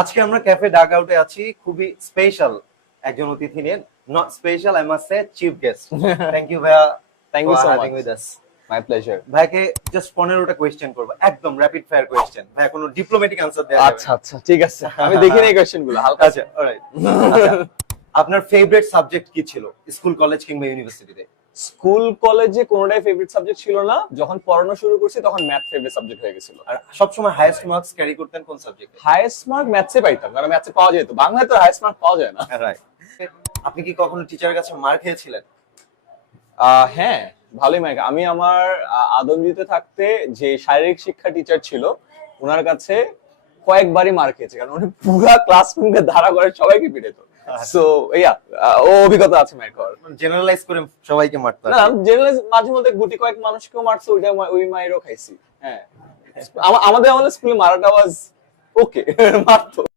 আজকে আমরা ক্যাফে ডাক আউটে আছি, খুবই স্পেশাল একজন অতিথি নিয়ে। Not special, I must say chief guest. Thank you ভাইয়া, Thank you for so having much. with us. My pleasure. ভাইকে জাস্ট 15টা কোয়েশ্চেন করব, একদম র‍্যাপিড ফায়ার কোয়েশ্চেন। ভাই কোনো ডিপ্লোম্যাটিক আনসার দেয়া যাবে আচ্ছা আচ্ছা ঠিক আছে, আমি দেখিনি এই কোশ্চেন গুলো হালকা। আচ্ছা, অলরাইট। আচ্ছা, আপনার ফেভারিট সাবজেক্ট কি ছিল স্কুল, কলেজ কিংবা ইউনিভার্সিটিতে? স্কুল কলেজে কোনোটাই ফেভারিট সাবজেক্ট ছিল না, যখন পড়ানো শুরু করছি তখন ম্যাথ ফেভারিট সাবজেক্ট হয়ে গেছিল। আর সবসময় হাইয়েস্ট মার্কস ক্যারি করতেন কোন সাবজেক্টে? হাইয়েস্ট মার্ক ম্যাথসে পাইতাম, কারণ ম্যাথসে পাওয়া যেত, বাংলায় তো হাইয়েস্ট মার্ক পাওয়া যায় না। রাইট। আপনি কি কখনো টিচারের কাছে মার খেয়েছিলেন? হ্যাঁ, ভালোই মার্ক। আমি আমার আদমজীতে থাকতে যে শারীরিক শিক্ষা টিচার ছিল ওনার কাছে কয়েকবারই মার খেয়েছে, কারণ উনি পুরা ক্লাসরুমকে ধারা করে সবাইকে পিটাইত। সো ও অভিজ্ঞতা আছে মার খাওয়ার। জেনারেলাইজ করে সবাইকে মারতেন? না, জেনারেল মাঝে মধ্যে গুটি কয়েক মানুষকেও মারছে, ওই মাইরও খাইছি। হ্যাঁ, আমাদের স্কুলে মারাটা ওয়াজ ওকে, মারতো।